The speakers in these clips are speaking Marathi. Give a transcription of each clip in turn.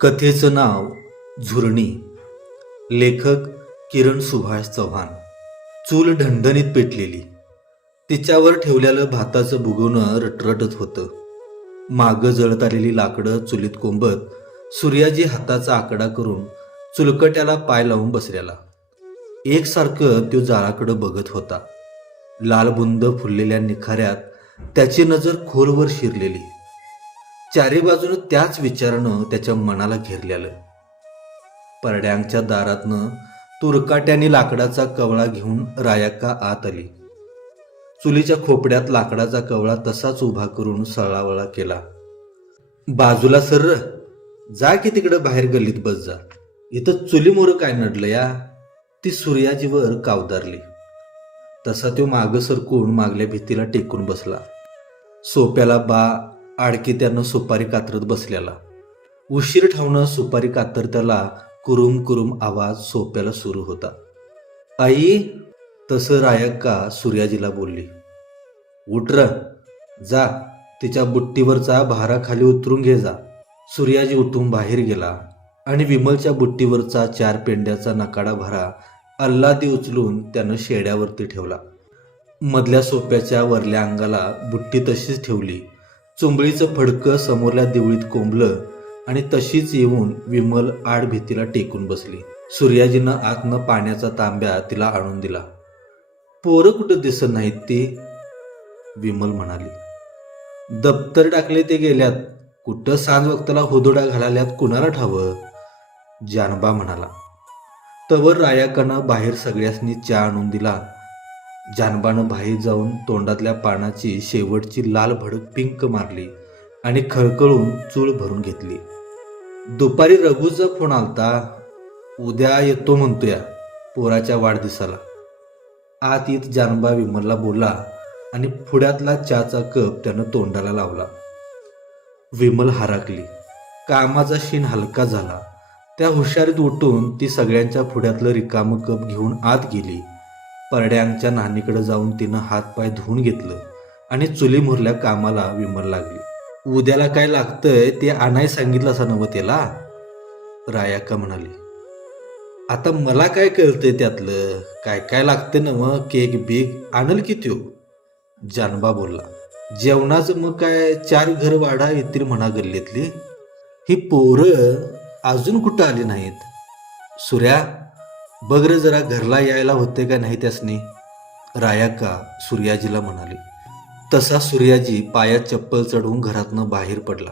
कथेचं नाव झुरणी. लेखक किरण सुभाष चव्हाण. चूल ढणढणीत पेटलेली. तिच्यावर ठेवलेलं भाताचं भुगवणं रटरटत होतं. मागं जळत आलेली लाकडं चुलीत कोंबत सूर्याजी हाताचा आकडा करून चुलकट्याला पाय लावून बसलेला. एकसारखं तो जाळाकडं बघत होता. लालबुंद फुललेल्या निखाऱ्यात त्याची नजर खोलवर शिरलेली. चारी बाजूनं त्याच विचारानं त्याच्या मनाला घेरलेलं. परड्यांच्या दारातनं तुरकाट्याने लाकडाचा कवळा घेऊन रायाक्का आत आली. चुलीच्या खोपड्यात लाकडाचा कवळा तसाच उभा करून सळावळा केला. बाजूला सर, जा की तिकडं बाहेर गल्लीत बस जा. इथं चुलीमोरं काय नडलं या? ती सूर्याजीवर कावदारली. तसा तो मागं सरकून मागल्या भीतीला टेकून बसला. सोप्याला बा आडकी त्यानं सुपारी कातरत बसलेला. उशीर ठावणं सुपारी कातरत्याला कुरुम कुरुम आवाज सोप्याला सुरू होता. आई, तसं रायक्का सूर्याजीला बोलली. उठ र, जा तिच्या बुट्टीवरचा भारा खाली उतरून घे जा. सूर्याजी उठून बाहेर गेला आणि विमलच्या बुट्टीवरचा 4 पेंड्याचा नकाडा भारा अल्लादी उचलून त्यानं शेड्यावरती ठेवला. मधल्या सोप्याच्या वरल्या अंगाला बुट्टी तशीच ठेवली. चुंबळीचं फडकं समोरल्या दिवळीत कोंबलं आणि तशीच येऊन विमल आड भीतीला टेकून बसली. सूर्याजीनं आतनं पाण्याचा तांब्या तिला आणून दिला. पोरं कुठं दिसत नाहीत ती? विमल म्हणाली. दप्तर टाकले ते गेल्यात. कुठं सांज वक्ताला हुदोडा घालाल्यात कुणाला ठावं? जानबा म्हणाला. तवर रायाकानं बाहेर सगळ्यांनी चहा आणून दिला. जानबानं बाहेर जाऊन तोंडातल्या पानाची शेवटची लाल भडक पिंक मारली आणि खळखळून चूळ भरून घेतली. दुपारी रघूचा फोन आलता. उद्या येतो म्हणतोया पोराच्या वाढदिवसाला. आत येत जानबा विमलला बोलला आणि पुढ्यातला चहाचा कप त्यानं तोंडाला लावला. विमल हराकली. कामाचा शीण हलका झाला. त्या हुशारीत उठून ती सगळ्यांच्या पुढ्यातलं रिकामं कप घेऊन आत गेली. परड्यांच्या नानीकडे जाऊन तिनं हातपाय धुवून घेतलं आणि चुली मुरल्या कामाला विमल लागली. उद्याला काय लागतंय ते आणाय सांगितलं असं नवं त्याला? रायाक्का म्हणाली. आता मला काय कळतंय त्यातलं? काय काय लागतं नवं? केक बीक आणल की त्यो? जानबा बोलला. जेवणाचं मग काय 4 घर वाढा येतील म्हणा गल्लीतली. ही पोरं अजून कुठं आली नाहीत. सूर्या, बघ रे जरा घरला यायला होते का नाही त्यासनी? रायाक्का सूर्याजीला म्हणाली. तसा सूर्याजी पायात चप्पल चढवून घरातनं बाहेर पडला.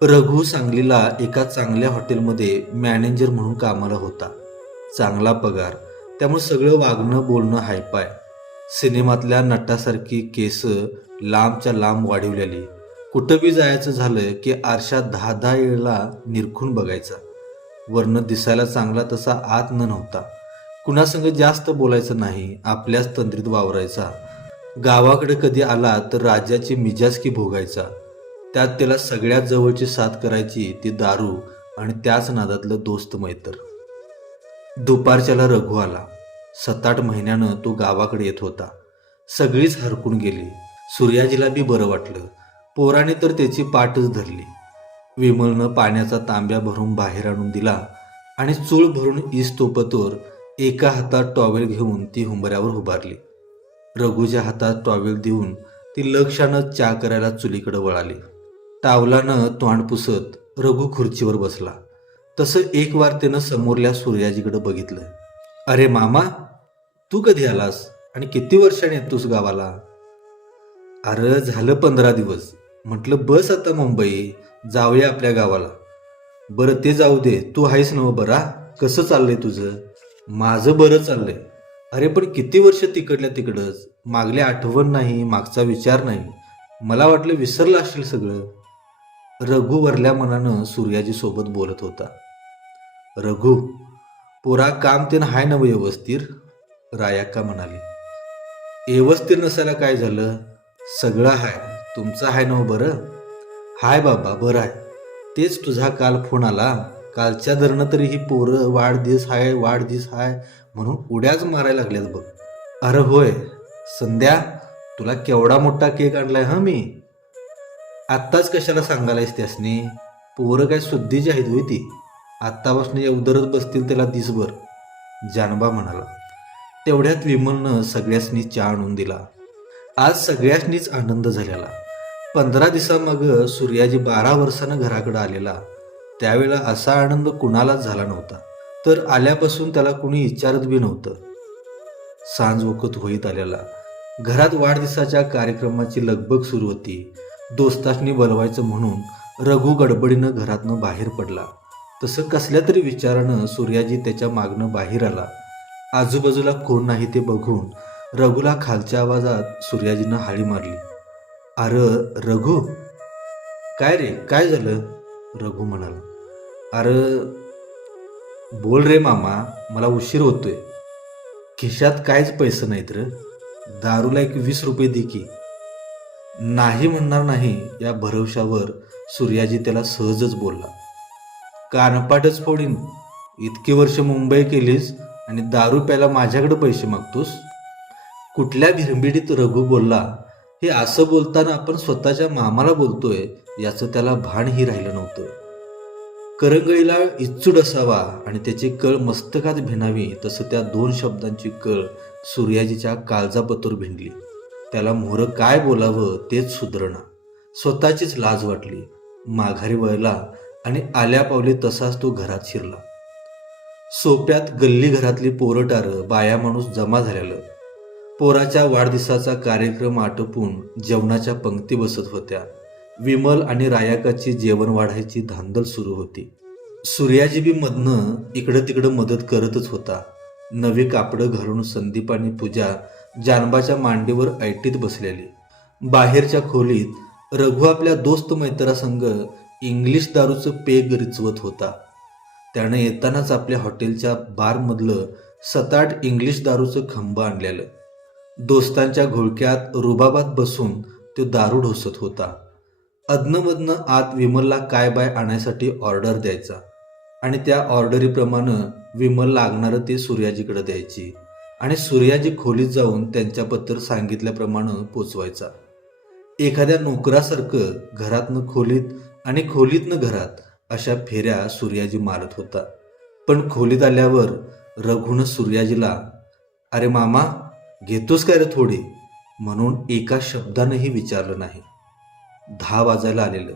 रघु सांगलीला एका चांगल्या हॉटेलमध्ये मॅनेजर म्हणून कामाला होता. चांगला पगार, त्यामुळे सगळं वागणं बोलणं हायपाय. सिनेमातल्या नटासारखी केस लांबच्या लांब वाढवलेली. कुठं बी जायचं झालं की आरशात 10-10 वेळेला निरखून बघायचा. वरनं दिसायला चांगला तसा आत नव्हता. कुणासंग जास्त बोलायचं नाही, आपल्याच तंद्रीत वावरायचा. गावाकडे कधी आला तर राजाची मिजाजकी भोगायचा. त्यात त्याला सगळ्यात जवळची साथ करायची ती दारू आणि त्याच नादातलं दोस्त मैत्र. दुपारच्याला रघु आला. 7-8 महिन्यानं तो गावाकडे येत होता. सगळीच हरकून गेली. सूर्याजीला बी बरं वाटलं. पोराने तर त्याची पाठच धरली. विमलनं पाण्याचा तांब्या भरून बाहेर आणून दिला आणि चूळ भरून इस्तोपतोर एका हातात टॉवेल घेऊन ती हुंबऱ्यावर उभारली. रघुच्या हातात टॉवेल देऊन ती लक्षानं चहा करायला चुलीकडे वळाली. टावलानं तोंड पुसत रघु खुर्चीवर बसला. तसं एक वार त्यानं समोरल्या सूर्याजीकडे बघितलं. अरे मामा, तू कधी आलास आणि किती वर्षांनी येतोस गावाला? अरे झालं 15 दिवस. म्हटलं बस आता मुंबई, जाऊया आपल्या गावाला. बरं ते जाऊ दे, तू आहेस नव बरा? कसं चाललंय तुझं? माझं बरं चाललंय. अरे पण किती वर्ष तिकडल्या तिकडंच, मागली आठवण नाही, मागचा विचार नाही. मला वाटलं विसरलं असशील सगळं. रघु वरल्या मनानं सूर्याजी सोबत बोलत होता. रघु, पोरा काम ते हाय नव व्यवस्थित? रायाक्का म्हणाली. व्यवस्थित नसायला काय झालं? सगळं हाय. तुमचं हाय नव बरं? हाय बाबा, बरं आहे. तेच तुझा काल फोन आला. कालच्या दरनं तरी ही पोरं वाढदिवस हाय म्हणून उड्याच मारायला लागल्यात बघ. अरे होय संध्या, तुला केवढा मोठा केक आणलाय मी. आत्ताच कशाला सांगायलायस त्यासनी? पोरं काय शुद्धीची आहेत होय ती, आत्तापासून या उदरत बसतील त्याला दिसभर, जानबा म्हणाला. तेवढ्यात विमलनं सगळ्यासनी चहा आणून दिला. आज सगळ्यासनीच आनंद झालेला. 15 दिवसामाग सूर्याजी 12 वर्षानं घराकडे आलेला. त्यावेळेला असा आनंद कुणालाच झाला नव्हता. तर आल्यापासून त्याला कुणी विचारत बी नव्हतं. सांज वखत होईत आलेला. घरात वाढदिवसाच्या कार्यक्रमाची लगबग सुरू होती. दोस्तांनी बोलवायचं म्हणून रघु गडबडीनं घरातनं बाहेर पडला. तसं कसल्या तरी विचारानं सूर्याजी त्याच्या मागनं बाहेर आला. आजूबाजूला कोण नाही ते बघून रघुला खालच्या आवाजात सूर्याजीनं हाळी मारली. अरे रघु, काय रे, काय झालं? रघु म्हणाला. अरे बोल रे मामा, मला उशीर होतोय. खिशात काहीच पैसे नाहीत रे. दारूला एक 20 रुपये दे की. नाही म्हणणार नाही या भरवशावर सूर्याजी त्याला सहजच बोलला. कानपाटच फोडीन. इतकी वर्ष मुंबई केलीस आणि दारू प्यायला माझ्याकडे पैसे मागतोस? कुठल्या भिरंबिडीत रघु बोलला. हे असं बोलताना आपण स्वतःच्या मामाला बोलतोय याचं त्याला भानही राहिलं नव्हतं. करंगळीला इच्चूड असावा आणि त्याची कळ मस्तकात भिनावी तसं त्या 2 शब्दांची कळ सूर्याजीच्या काळजापतोर भिनली. त्याला मोहरं काय बोलावं तेच सुधरणा. स्वतःचीच लाज वाटली. माघारी वळला आणि आल्या पावली तसाच तो घरात शिरला. सोप्यात गल्ली घरातली पोरटारं बाया माणूस जमा झालेलं. पोराच्या वाढदिवसाचा कार्यक्रम आटोपून जेवणाच्या पंक्ती बसत होत्या. विमल आणि रायाकाची जेवण वाढायची धांदल सुरू होती. सूर्याजी बी मधनं इकडं तिकडं मदत करतच होता. नवी कापडं घालून संदीप आणि पूजा जानबाच्या मांडीवर ऐटीत बसलेली. बाहेरच्या खोलीत रघु आपल्या दोस्त मैत्रासंग इंग्लिश दारूचं पेग रिचवत होता. त्यानं येतानाच आपल्या हॉटेलच्या बारमधलं 7-8 इंग्लिश दारूचं खंबं आणलेलं. दोस्तांच्या घोळक्यात रुबाबात बसून तो दारू ढोसत होता. अदनमधनं आत विमलला काय बाय आणायसाठी ऑर्डर द्यायचा आणि त्या ऑर्डरीप्रमाणे विमल लागणारं ते सूर्याजीकडे द्यायची आणि सूर्याजी खोलीत जाऊन त्यांच्याबद्दल सांगितल्याप्रमाणे पोचवायचा. एखाद्या नोकरासारखं घरातनं खोलीत आणि खोलीतनं घरात अशा फेऱ्या सूर्याजी मारत होता. पण खोलीत आल्यावर रघुनं सूर्याजीला, अरे मामा, घेतोस काय रे थोडी, म्हणून एका शब्दानंही विचारलं नाही. 10 वाजायला आलेलं.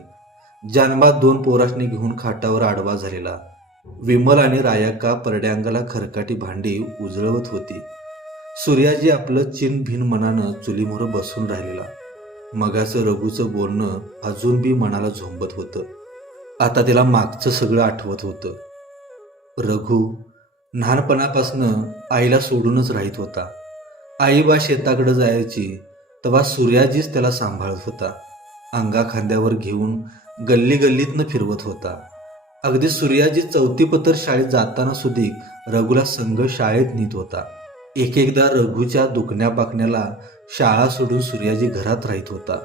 जानबा 2 पोरासनी घेऊन खाटावर आडवा झालेला. विमल आणि रायाका परड्यांगाला खरकाटी भांडी उजळवत होती. सूर्याजी आपलं चिनभिन मनानं चुलीमोर बसून राहिलेला. मगाचं रघुचं बोलणं अजून बी मनाला झोंबत होतं. आता त्याला मागचं सगळं आठवत होतं. रघु लहानपणापासनं आईला सोडूनच राहत होता. आई बा शेताकडे जायची तेव्हा सूर्याजीच त्याला सांभाळत होता. अंगा खांद्यावर घेऊन गल्ली गल्लीतनं फिरवत होता. अगदी सूर्याजी 4थी पत्तर शाळेत जाताना सुद्धा रघुला संघ शाळेत नेत होता. एक एकदा रघुच्या दुखण्या पाकण्याला शाळा सोडून सूर्याजी घरात राहत होता.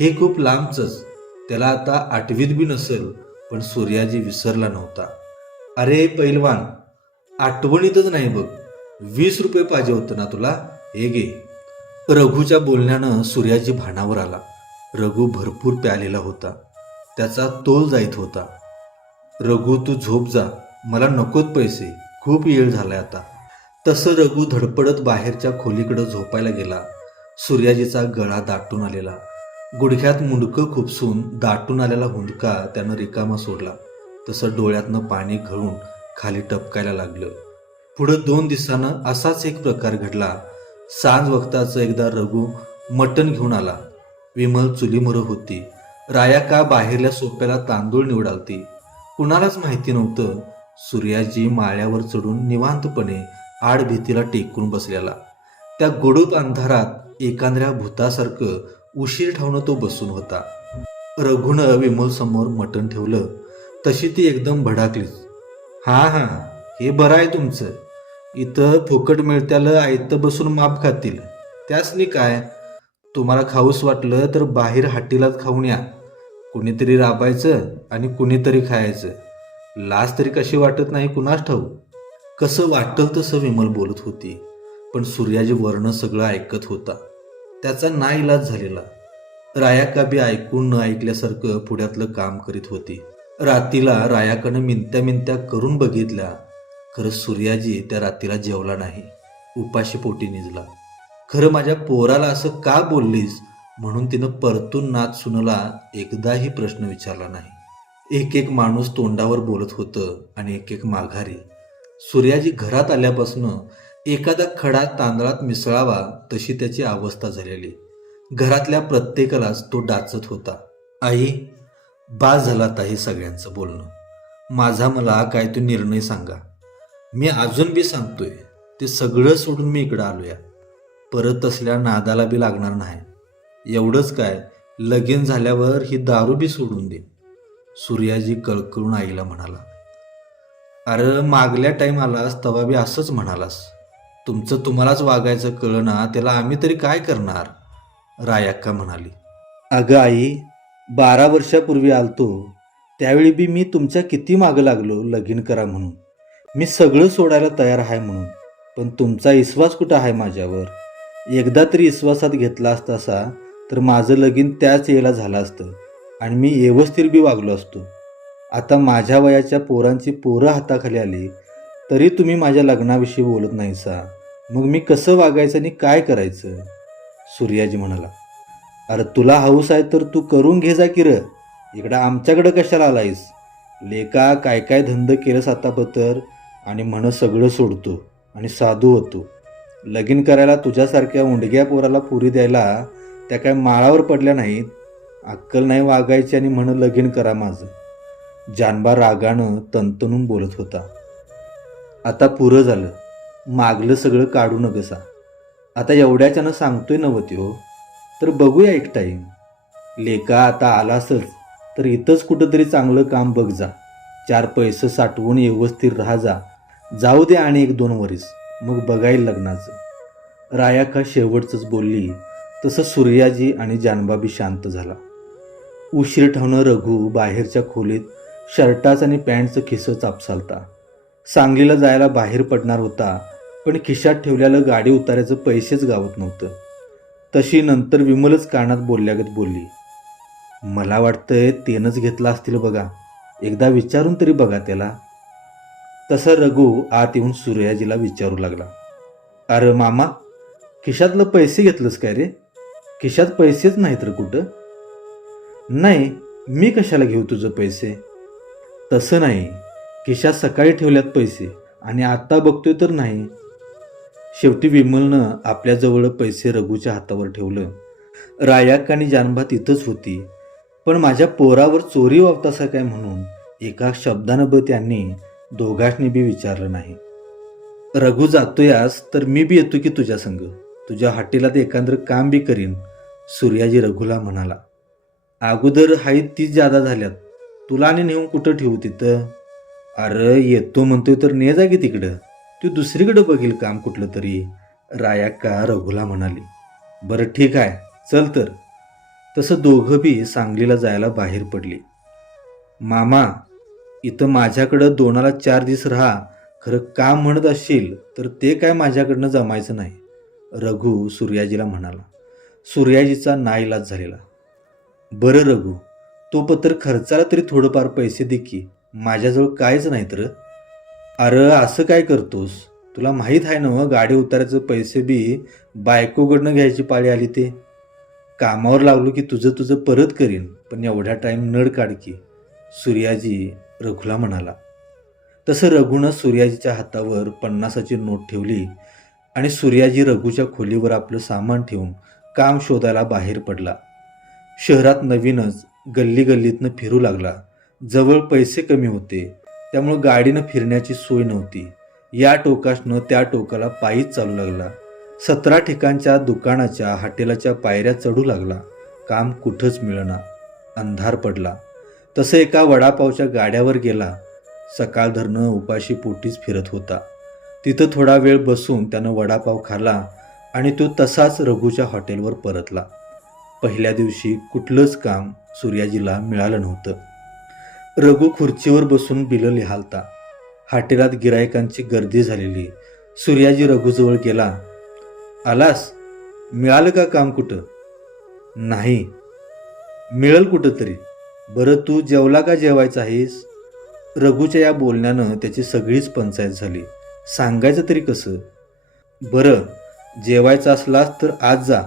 हे खूप लांबचंच. त्याला आता 8वीत बी नसेल, पण सूर्याजी विसरला नव्हता. अरे पैलवान, आठवणीतच नाही बघ. 20 रुपये पाहिजे होतं ना तुला, हे घे. रघुच्या बोलण्यानं सूर्याजी भानावर आला. रघु भरपूर प्यालेला होता. त्याचा तोल जाईत होता. रघु, तू झोप जा, मला नकोत पैसे, खूप वेळ झालाय आता. तसं रघु धडपडत बाहेरच्या खोलीकडे झोपायला गेला. सूर्याजीचा गळा दाटून आलेला. गुडघ्यात मुंडकं खुपसून दाटून आलेला हुंदका त्यानं रिकामा सोडला. तसं डोळ्यातनं पाणी गळून खाली टपकायला लागलं. पुढं 2 दिवसानं असाच एक प्रकार घडला. सांज वक्ताचं एकदा रघु मटण घेऊन आला. विमल चुलीमोर होती. रायाका बाहेरल्या सोप्याला तांदूळ निवडालती. कुणालाच माहिती नव्हतं. सूर्याजी माळ्यावर चढून निवांतपणे आड भीतीला टेकून बसलेला. त्या गोडूत अंधारात एखाद्या भूतासारखं उशीर ठाऊन तो बसून होता. रघुनं विमल समोर मटण ठेवलं तशी ती एकदम भडाकलीच. हा, हे बरं आहे तुमचं. इथं फुकट मिळत्याला आयतं बसून माप खातील. त्यासनी काय, तुम्हाला खाऊस वाटलं तर बाहेर हाटीलाच खाऊन या. कुणीतरी राबायचं आणि कुणीतरी खायचं. लाज तरी कशी वाटत नाही कुणास ठाऊ. कसं वाटल तसं विमल बोलत होती. पण सूर्याजी वर्ण सगळं ऐकत होता. त्याचा नाईलाज झालेला. रायाका बी ऐकून न ऐकल्यासारखं पुढ्यातलं काम करीत होती. रातीला रायाकडनं मिनत्या मिनत्या करून बघितल्या, खरं सूर्याजी त्या रात्रीला जेवला नाही, उपाशी पोटी निजला. खरं माझ्या पोराला असं का बोललीस म्हणून तिनं परतून नाथ सुनला एकदाही प्रश्न विचारला नाही. एक एक माणूस तोंडावर बोलत होतं आणि एक एक माघारी. सूर्याजी घरात आल्यापासून एखादा खडा तांदळात मिसळावा तशी त्याची अवस्था झालेली. घरातल्या प्रत्येकालाच तो डाचत होता. आई, बास झाला आता हे सगळ्यांचं बोलणं. माझा मला काय तो निर्णय सांगा. मी अजून बी सांगतोय, ते सगळं सोडून मी इकडं आलोया. परत तसल्या नादाला बी लागणार नाही. एवढंच काय, लगीन झाल्यावर ही दारू बी सोडून दे. सूर्याजी कळकळून आईला म्हणाला. अरे मागल्या टाईम आलास तेव्हा बी असंच म्हणालास. तुमचं तुम्हालाच वागायचं कळलं ना, त्याला आम्ही तरी काय करणार, रायाक्का म्हणाली. अगं आई, 12 वर्षापूर्वी आलतो त्यावेळी बी मी तुमच्या किती मागं लागलो लगीन करा म्हणून. मी सगळं सोडायला तयार आहे म्हणून, पण तुमचा विश्वास कुठं आहे माझ्यावर. एकदा तरी विश्वासात घेतला असतासा तर माझं लगीन त्याच वेळेला झालं असतं आणि मी व्यवस्थित बी वागलो असतो. आता माझ्या वयाच्या पोरांची पोरं हाताखाली आली तरी तुम्ही माझ्या लग्नाविषयी बोलत नाहीसा. मग मी कसं वागायचं आणि काय करायचं, सूर्याजी म्हणाला. अरे तुला हौस आहे तर तू करून घे जा की र, इकडं आमच्याकडं कशाला आलायस. लेका काय काय धंद केलंस आतापतर आणि म्हण सगळं सोडतो आणि साधू होतो. लगीन करायला तुझ्यासारख्या उंडग्या पोराला पुरी द्यायला त्या काय माळावर पडल्या नाहीत. अक्कल नाही वागायची आणि म्हण लगीन करा माझं. जानबा रागानं तणतणून बोलत होता. आता पुरं झालं, मागलं सगळं काढू नकसा. आता एवढ्याच्यानं सांगतोय नव्हती हो, तर बघूया एक टाईम. लेका आता आलासच तर इथंच कुठंतरी चांगलं काम बघ जा. 4 पैसे साठवून व्यवस्थित राहा जा. जाऊ दे आणि 1-2 वर्ष, मग बघाईल लग्नाचं. रायाका शेवटचंच बोलली तसं सूर्याजी आणि जानबाबी शांत झाला. उशीर ठेवणं रघु बाहेरच्या खोलीत शर्टाचं आणि पॅन्टचं खिसं चापसालता. सांगलीला जायला बाहेर पडणार होता, पण खिशात ठेवलेलं गाडी उतारायचं पैसेच गावत नव्हतं. तशी नंतर विमलच कानात बोलल्यागत बोलली. मला वाटतंय तेनच घेतला असतील बघा, एकदा विचारून तरी बघा त्याला. तसा रघु आत येऊन सूर्याजीला विचारू लागला. अरे मामा, खिशातलं पैसे घेतलंस काय रे? खिशात पैसेच नाहीत रे कुठं. नाही, मी कशाला घेऊ तुझं पैसे. तसं नाही, खिशात सकाळी ठेवल्यात पैसे आणि आता बघतोय तर नाही. शेवटी विमलनं आपल्याजवळ पैसे रघुच्या हातावर ठेवलं. रायाक आणि जानबा तिथंच होती, पण माझ्या पोरावर चोरी वावतासा काय म्हणून एका शब्दानं त्यांनी दोघांनी बी विचारलं नाही. रघु जातोयास तर मी बी येतो की तुझ्या संग. तुझ्या हॉटेलात एखादं काम बी करीन, सूर्याजी रघुला म्हणाला. अगोदर हाईत तीच जादा झाल्यात, तुला आणि नेऊन कुठं ठेवू तिथं. अरे येतो म्हणतोय तर ने जा की तिकडं, तू दुसरीकडं बघील काम कुठलं तरी, रायाक्का रघुला म्हणाली. बरं ठीक आहे, चल तर. तसं दोघं बी सांगलीला जायला बाहेर पडली. मामा, इथं माझ्याकडं 2-4 दिवस राहा, खरं काम म्हणत असशील तर ते काय माझ्याकडनं जमायचं नाही, रघु सूर्याजीला म्हणाला. सूर्याजीचा नाईलाज झालेला. बरं रघु, तो पत्र खर्चाला तरी थोडंफार पैसे दे की, माझ्याजवळ काहीच नाही तर. अरे असं काय करतोस, तुला माहीत आहे ना गाडी उतारायचं पैसे बी बायकोकडनं घ्यायची पाळी आली. ते कामावर लागलो की तुझं तुझं परत करीन, पण एवढ्या टाईम नड काढ की, सूर्याजी रघुला म्हणाला. तसं रघुनं सूर्याजीच्या हातावर 50ची नोट ठेवली आणि सूर्याजी रघुच्या खोलीवर आपलं सामान ठेवून काम शोधायला बाहेर पडला. शहरात नवीनच गल्ली गल्लीतनं फिरू लागला. जवळ पैसे कमी होते, त्यामुळं गाडीनं फिरण्याची सोय नव्हती. या टोकासनं त्या टोकाला पायीच चालू लागला. 17 ठिकाणच्या दुकानाच्या हॉटेलाच्या पायऱ्या चढू लागला. काम कुठंच मिळना. अंधार पडला. तसं एका वडापावच्या गाड्यावर गेला. सकाळ धरणं उपाशी पोटीच फिरत होता. तिथं थोडा वेळ बसून त्यानं वडापाव खाल्ला आणि तो तसाच रघुच्या हॉटेलवर परतला. पहिल्या दिवशी कुठलंच काम सूर्याजीला मिळालं नव्हतं. रघु खुर्चीवर बसून बिलं लिहालता. हॉटेलात गिरायकांची गर्दी झालेली. सूर्याजी रघुजवळ गेला. आलास, मिळालं का काम कुठं? नाही. मिळेल कुठं तरी, बरं तू जेवला का जेवायचं आहेस? रघुच्या या बोलण्यानं त्याची सगळीच पंचायत झाली. सांगायचं तरी कसं? बरं, जेवायचं असलास तर आज जा.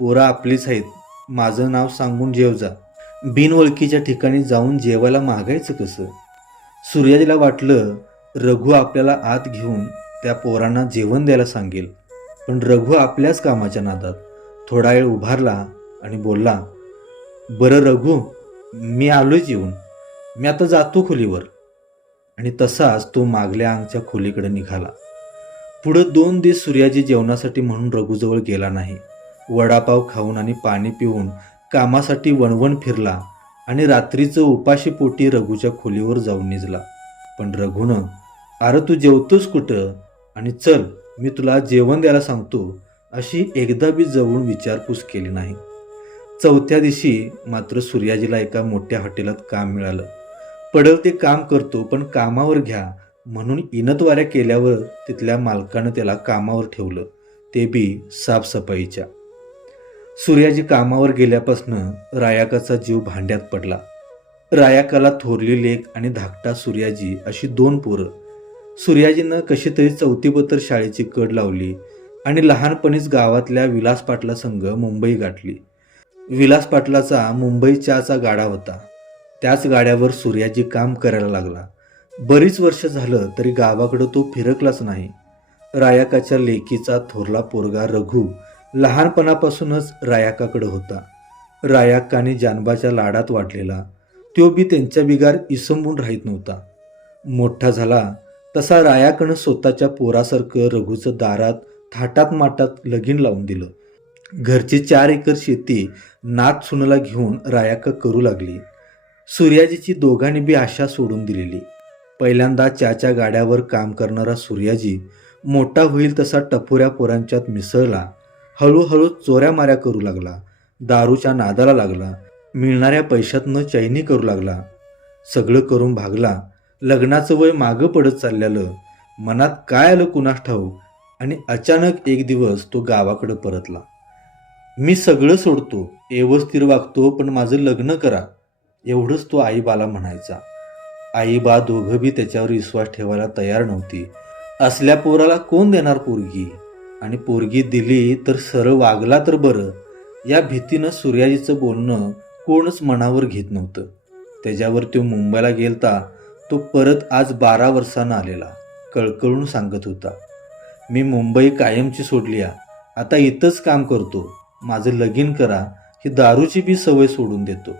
पोरं आपलीच आहेत. माझं नाव सांगून जेव जा. बिनओळखीच्या ठिकाणी जाऊन जेवायला मागायचं कसं? सूर्याजीला वाटलं रघु आपल्याला आत घेऊन त्या पोरांना जेवण द्यायला सांगेल. पण रघु आपल्याच कामाच्या नादात थोडा वेळ उभारला आणि बोलला, बरं रघु, मी आलोच येऊन. मी आता जातो खोलीवर. आणि तसाच तो मागल्या अंगच्या खोलीकडे निघाला. पुढं 2 दिवस सूर्याजी जेवणासाठी म्हणून रघुजवळ गेला नाही. वडापाव खाऊन आणि पाणी पिऊन कामासाठी वणवण फिरला आणि रात्रीचं उपाशी पोटी रघुच्या खोलीवर जाऊन निजला. पण रघुनं, अरे तू जेवतोस कुठं आणि चल मी तुला जेवण द्यायला सांगतो, अशी एकदा बी जवळून विचारपूस केली नाही. 4थ्या दिवशी मात्र सूर्याजीला एका मोठ्या हॉटेलात काम मिळालं. पडल ते काम करतो, पण कामावर घ्या म्हणून इनतवाऱ्या केल्यावर तिथल्या मालकानं त्याला कामावर ठेवलं, ते बी साफसफाईच्या. सूर्याजी कामावर गेल्यापासनं रायाकाचा जीव भांड्यात पडला. रायाकाला थोरली लेक आणि धाकटा सूर्याजी अशी 2 पोरं. सूर्याजीनं कशी तरी 4थी पत्तर शाळेची कड लावली आणि लहानपणीच गावातल्या विलास पाटला संग मुंबई गाठली. विलास पाटलाचा मुंबई चहाचा गाडा होता. त्याच गाड्यावर सूर्याजी काम करायला लागला. बरीच वर्ष झालं तरी गावाकडं तो फिरकलाच नाही. रायाकाच्या लेकीचा थोरला पोरगा रघु लहानपणापासूनच रायाकाकडं होता. रायाकाने जानबाच्या लाडात वाढलेला, तो बी त्यांच्या बिगार इसंबून राहीत नव्हता. मोठा झाला तसा रायाकडं स्वतःच्या पोरासारखं रघुचं दारात थाटात माटात लगीन लावून दिलं. घरची 4 एकर शेती नात सुनेला घेऊन रायाका करू लागली. सूर्याजीची दोघांनी बी आशा सोडून दिलेली. पहिल्यांदा चहाच्या गाड्यावर काम करणारा सूर्याजी मोठा होईल तसा टपोऱ्या पोरांच्यात मिसळला. हळूहळू चोऱ्या माऱ्या करू लागला. दारूच्या नादाला लागला. मिळणाऱ्या पैशातनं चैनी करू लागला. सगळं करून भागला. लग्नाचं वय मागं पडत चाललेलं. मनात काय आलं कुणास ठाऊक आणि अचानक एक दिवस तो गावाकडं परतला. मी सगळं सोडतो, व्यवस्थित वागतो, पण माझं लग्न करा, एवढंच तो आईबाला म्हणायचा. आईबा दोघं बी त्याच्यावर विश्वास ठेवायला तयार नव्हती. असल्या पोराला कोण देणार पोरगी, आणि पोरगी दिली तर सरळ वागला तर बरं, या भीतीनं सूर्याजीचं बोलणं कोणच मनावर घेत नव्हतं. त्याच्यावर तो मुंबईला गेलता. तो परत आज 12 वर्षांना आलेला. कळकळून सांगत होता, मी मुंबई कायमची सोडली, आता इथंच काम करतो, माझं लगीन करा, ही दारूची बी सवय सोडून देतो.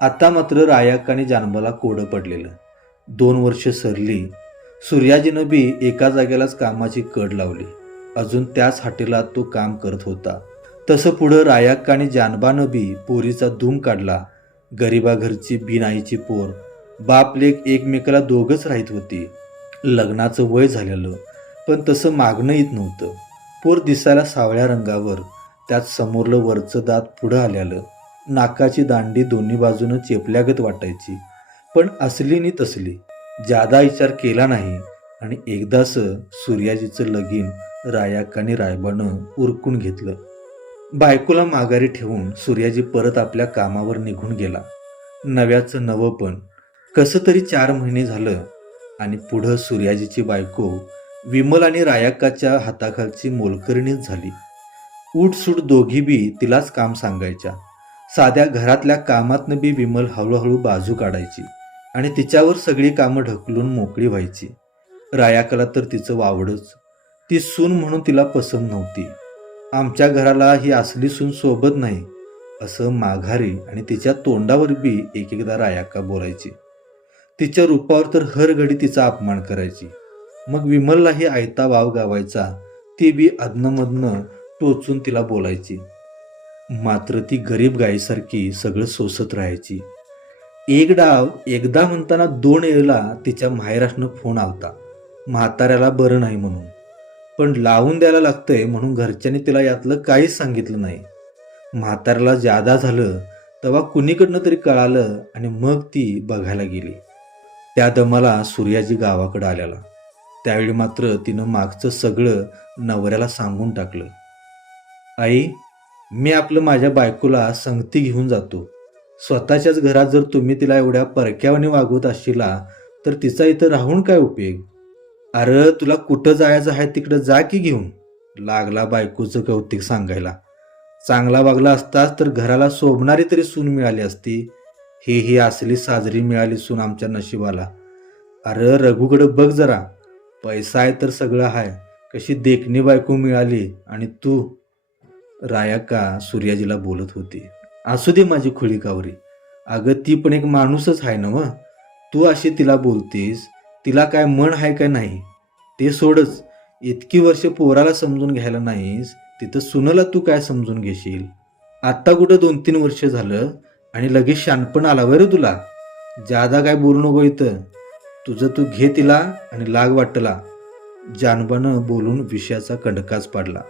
आता मात्र रायाक आणि जानबाला कोडं पडलेलं. 2 वर्ष सरली. सूर्याजीनं बी एका जागेलाच कामाची कड लावली. अजून त्याच हॉटेलात तो काम करत होता. तसं पुढं रायाक आणि जानबानं बी पोरीचा धूम काढला. गरिबा घरची बिनाईची पोर. बाप लेक एकमेकाला दोघंच राहत होती. लग्नाचं वय झालेलं, पण तसं मागणं येत नव्हतं. पोर दिसायला सावळ्या रंगावर, त्यात समोरलं वरचं दात पुढं आलेलं. नाकाची दांडी दोन्ही बाजूनं चेपल्यागत वाटायची, पण असली नि तसली. जादा विचार केला नाही आणि एकदाच सूर्याजीचं लगीन रायाक आणि रायबानं उरकून घेतलं. बायकोला माघारी ठेवून सूर्याजी परत आपल्या कामावर निघून गेला. नव्याचं नवं. कसं तरी 4 महिने झालं आणि पुढं सूर्याजीची बायको विमल आणि रायाकाच्या हाताखालची मोलकरणीच झाली. उठसूट दोघी बी तिलाच काम सांगायच्या. साध्या घरातल्या कामातनं बी विमल हळूहळू बाजू काढायची आणि तिच्यावर सगळी कामं ढकलून मोकळी व्हायची. रायाकाला तर तिचं वावडच. ती सून म्हणून तिला पसंत नव्हती. आमच्या घराला ही असली सून सोबत नाही, असं माघारी आणि तिच्या तोंडावर बी एकदा रायाका बोलायची. तिच्या रूपावर तर हर घडी तिचा अपमान करायची. मग विमललाही आयता वाव गावायचा. ती बी अधनमधनं टोचून तिला बोलायची. मात्र ती गरीब गायीसारखी सगळं सोसत राहायची. एक डाव एकदा म्हणताना 2 वेळेला तिच्या माहेरासनं फोन आलता, म्हाताऱ्याला बरं नाही म्हणून. पण लावून द्यायला लागतंय म्हणून घरच्यांनी तिला यातलं काहीच सांगितलं नाही. म्हाताऱ्याला जादा झालं तेव्हा कुणीकडनं तरी कळालं आणि मग ती बघायला गेली. त्या दमाला सूर्याजी गावाकडं आलेला. त्यावेळी मात्र तिनं मागचं सगळं नवऱ्याला सांगून टाकलं. आई, मी आपलं माझ्या बायकोला संगती घेऊन जातो. स्वतःच्याच घरात जर तुम्ही तिला एवढ्या परक्यावाने वागवत असशीला तर तिचा इथं राहून काय उपयोग? अरे तुला कुठं जायचं आहे तिकडं जा की घेऊन. लागला बायकोचं कौतिक सांगायला. चांगला वागला असतास तर घराला शोभणारी तरी सून मिळाली असती. ही असली साजरी मिळाली सून आमच्या नशिबाला. अरे रघुकडे बघ जरा, पैसा आहे तर सगळं आहे. कशी देखणी बायको मिळाली आणि तू. रायाका सूर्याजीला बोलत होती. असू दे माझी खुळी कावरी, अगं ती पण एक माणूसच आहे ना व. तू अशी तिला बोलतीस, तिला काय मन आहे काय नाही ते सोडच. इतकी वर्ष पोराला समजून घ्यायला नाहीस, तिथं सुनला तू काय समजून घेशील? आत्ता कुठं 2-3 वर्ष झालं आणि लगेच शानपण आला रे तुला. जादा काय बोलू नको इथं. तुझं तू घे तिला आणि लाग वाटला. जानबानं बोलून विषयाचा कंडकाच पाडला.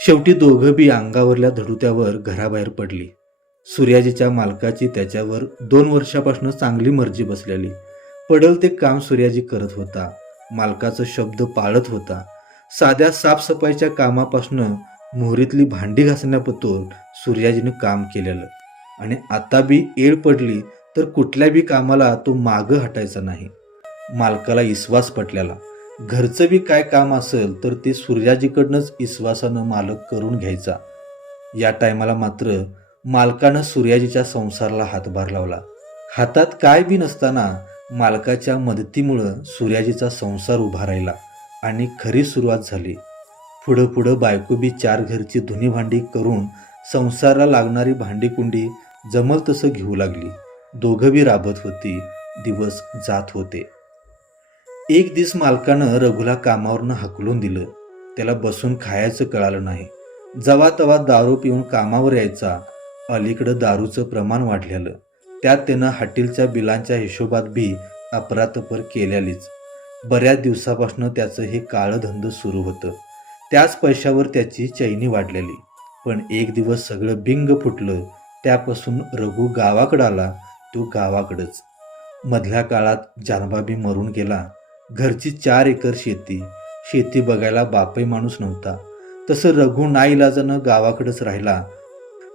शेवटी दोघं बी अंगावरल्या धडुत्यावर घराबाहेर पडली. सूर्याजीच्या मालकाची त्याच्यावर 2 वर्षापासून चांगली मर्जी बसलेली. पडल ते काम सूर्याजी करत होता. मालकाचा शब्द पाळत होता. साध्या साफसफाईच्या कामापासून मोहरीतली भांडी घासण्यापतोर सूर्याजीनं काम केलेलं. आणि आता बी येळ पडली तर कुठल्या बी कामाला तो मागं हटायचा नाही. मालकाला विश्वास पटलेला. घरचं बी काय काम असेल तर ते सूर्याजीकडनंच विश्वासानं मालक करून घ्यायचा. या टायमाला मात्र मालकानं सूर्याजीच्या संसाराला हातभार लावला. हातात काय बी नसताना मालकाच्या मदतीमुळं सूर्याजीचा संसार उभा राहिला आणि खरी सुरुवात झाली. पुढं पुढं बायको बी 4 घरची धुनी भांडी करून संसाराला लागणारी भांडीकुंडी जमल तसं घेऊ लागली. दोघं बी राबत होती. दिवस जात होते. एक दिवस मालकानं रघुला कामावरनं हाकलून दिलं. त्याला बसून खायचं कळालं नाही. जवा तवा दारू पिऊन कामावर यायचा. अलीकडं दारूचं प्रमाण वाढलेलं. त्यात त्यानं हॉटेलच्या बिलांच्या हिशोबात बी अफरातफर केलेलीच. बऱ्याच दिवसापासून त्याचं हे काळं धंद सुरू होतं. त्याच पैशावर त्याची चैनी वाढलेली. पण एक दिवस सगळं बिंग फुटलं. त्यापासून रघु गावाकडं आला. तो गावाकडंच. मधल्या काळात जानबाबी मरून गेला. घरची 4 एकर शेती बघायला बापही माणूस नव्हता. तसं रघु नाईलाजानं गावाकडंच राहिला.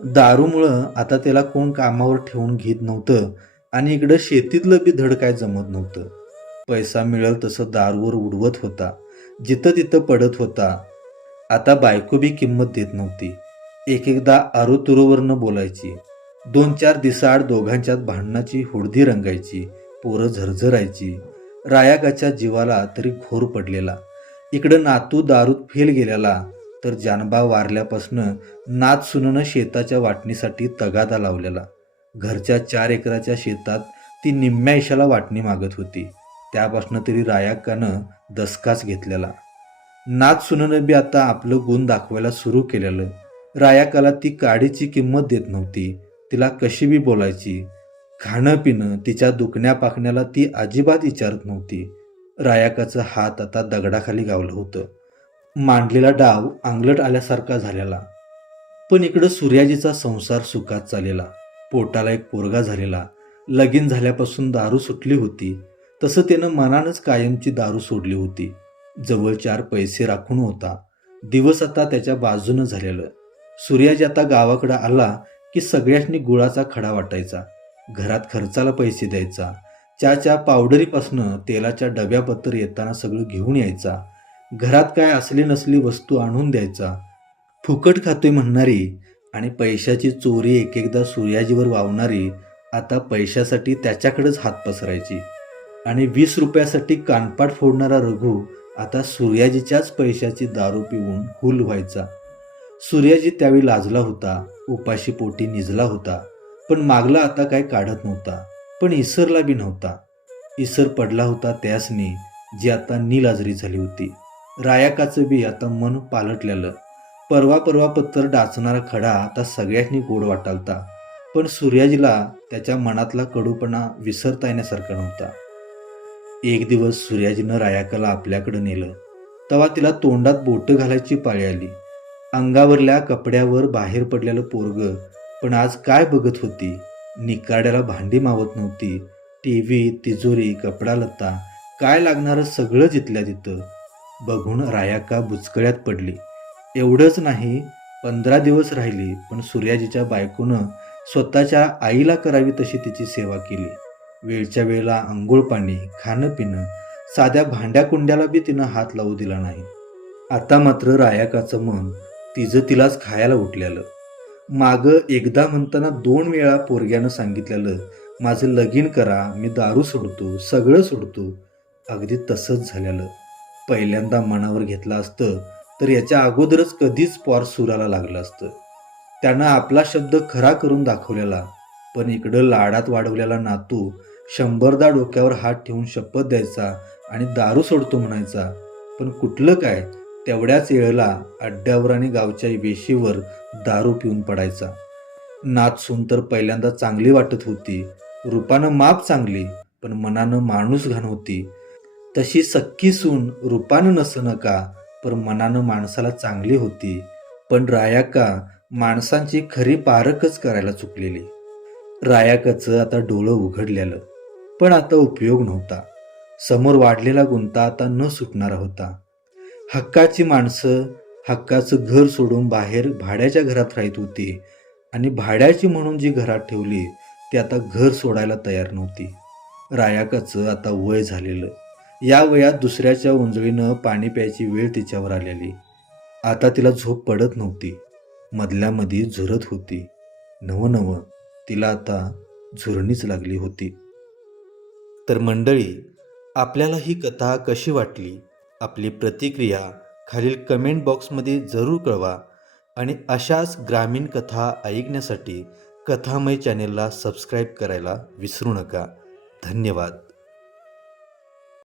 दारूमुळं आता त्याला कोण कामावर ठेवून घेत नव्हतं आणि इकडं शेतीतलं बी धड काय जमत नव्हतं. पैसा मिळेल तसं दारूवर उडवत होता. जिथं तिथं पडत होता. आता बायको बी किंमत देत नव्हती. एकदा आरूतुरूवरनं बोलायची. 2-4 दिवसाआड दोघांच्यात भांडणाची हुडदी रंगायची. पोरं झरझरायची. रायाकाच्या जीवाला तरी घोर पडलेला. इकडं नातू दारूत फेल गेलेला तर जानबा वारल्यापासनं नात सुननं शेताच्या वाटणीसाठी तगादा लावलेला. घरच्या 4 एकराच्या शेतात ती निम्म्या इशाला वाटणी मागत होती. त्यापासनं तरी रायाकानं दसकाच घेतलेला. नात सुननं बी आता आपलं गुण दाखवायला सुरू केलेलं. रायाकाला ती काडीची किंमत देत नव्हती. तिला कशी बी बोलायची. खाणं पिणं तिच्या दुखण्या पाखण्याला ती अजिबात विचारत नव्हती. रायाकाचं हात आता दगडाखाली गावलं होतं. मांडलेला डाव अंगलट आल्यासारखा झालेला. पण इकडं सूर्याजीचा संसार सुखात चाललेला. पोटाला एक पोरगा झालेला. लगीन झाल्यापासून दारू सुटली होती. तसं त्यानं मनानंच कायमची दारू सोडली होती. जवळ 4 पैसे राखून होता. दिवस आता त्याच्या बाजूनं झालेलं. सूर्याजी आता गावाकडं आला की सगळ्यांनी गुळाचा खडा वाटायचा. घरात खर्चाला पैसे द्यायचा. चहाच्या पावडरीपासनं तेलाच्या डब्यापत्र येताना सगळं घेऊन यायचा. घरात काय असली नसली वस्तू आणून द्यायचा. फुकट खातोय म्हणणारी आणि पैशाची चोरी एकदा सूर्याजीवर वावणारी आता पैशासाठी त्याच्याकडेच हात पसरायची. आणि 20 रुपयासाठी कानपाट फोडणारा रघु आता सूर्याजीच्याच पैशाची दारू पिऊन हुल व्हायचा. सूर्याजी त्यावेळी लाजला होता. उपाशी पोटी निजला होता. पण मागला आता काय काढत नव्हता. पण इसरला बी नव्हता. इसर पडला होता त्यासनी जी आता निलाजरी झाली होती. रायाकाचं बी आता मन पालटलेलं. परवा पत्तर डाचणारा खडा आता सगळ्यांनी गोड वाटालता. पण सूर्याजीला त्याच्या मनातला कडूपणा विसरता येण्यासारखा नव्हता. एक दिवस सूर्याजीनं रायाकाला आपल्याकडे नेलं. तेव्हा तिला तोंडात बोटं घालायची पाळी आली. अंगावरल्या कपड्यावर बाहेर पडलेलं पोरगं पण आज काय बघत होती. निकाड्याला भांडी मावत नव्हती. टीव्ही, तिजोरी, कपडा लत्ता काय लागणारं सगळं जिथल्या तिथं बघून रायाका बुचकळ्यात पडली. एवढंच नाही, 15 दिवस राहिली पण सूर्याजीच्या बायकोनं स्वतःच्या आईला करावी तशी तिची सेवा केली. वेळच्या वेळेला अंघोळ पाणी, खाणं पिणं, साध्या भांड्या कुंड्याला बी तिनं हात लावू दिला नाही. आता मात्र रायाकाचं मन तिचं तिलाच खायला उठलेलं. मागं एकदा म्हणताना 2 वेळा पोरग्यानं सांगितलेलं, माझं लगीन करा, मी दारू सोडतो, सगळं सोडतो. अगदी तसंच झालेलं. पहिल्यांदा मनावर घेतलं असतं तर याच्या अगोदरच कधीच पोर सुराला लागलं असतं. त्यानं आपला शब्द खरा करून दाखवलेला. पण इकडं लाडात वाढवलेला नातू 100दा डोक्यावर हात ठेवून शपथ द्यायचा आणि दारू सोडतो म्हणायचा. पण कुठलं काय, तेवढ्याच वेळेला अड्ड्यावर आणि गावच्या वेशीवर दारू पिऊन पडायचा. नात सून तर पहिल्यांदा चांगली वाटत होती, रूपानं माप चांगली, पण मनानं माणूस घाण होती. तशी सख्खी सून रूपानं नसणं का, पण मनानं माणसाला चांगली होती. पण रायाका माणसांची खरी पारखच करायला चुकलेली. रायाकाचं आता डोळं उघडलेलं, पण आता उपयोग नव्हता. समोर वाढलेला गुंता आता न सुटणारा होता. हक्काची माणसं हक्काचं घर सोडून बाहेर भाड्याच्या घरात राहत होती आणि भाड्याची म्हणून जी घरात ठेवली ती आता घर सोडायला तयार नव्हती. रायाकाचं आता वय झालेलं. या वयात दुसऱ्याच्या उंजळीनं पाणी प्यायची वेळ तिच्यावर आलेली. आता तिला झोप पडत नव्हती, मधल्यामध्ये झुरत होती. नवं तिला आता झुरणीच लागली होती. तर मंडळी, आपल्याला ही कथा कशी वाटली, आपली प्रतिक्रिया खालील कमेंट बॉक्समध्ये जरूर कळवा आणि अशाच ग्रामीण कथा ऐकण्यासाठी कथामय चॅनेलला सबस्क्राईब करायला विसरू नका. धन्यवाद.